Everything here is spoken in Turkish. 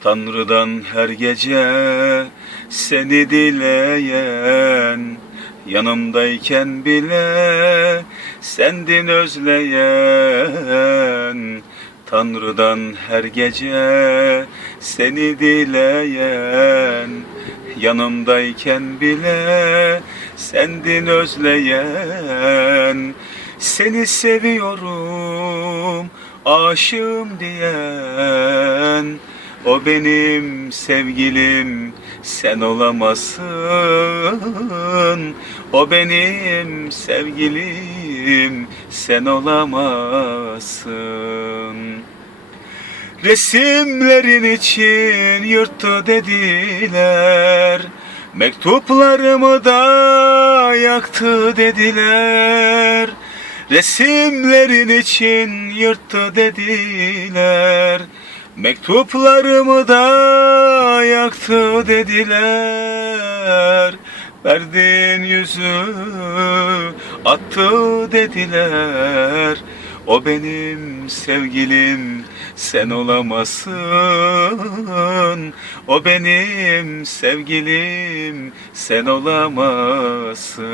Tanrı'dan her gece seni dileyen Yanımdayken bile sendin özleyen. Tanrı'dan her gece seni dileyen Yanımdayken bile sendin özleyen. Seni seviyorum aşığım diyen O benim sevgilim sen olamazsın O benim sevgilim sen olamazsın Resimlerin için yırttı dediler Mektuplarımı da yaktı dediler. Resimlerin için yırttı dediler Mektuplarımı da yaktı dediler. Verdin yüzü attı dediler. O benim sevgilim sen olamazsın O benim sevgilim sen olamazsın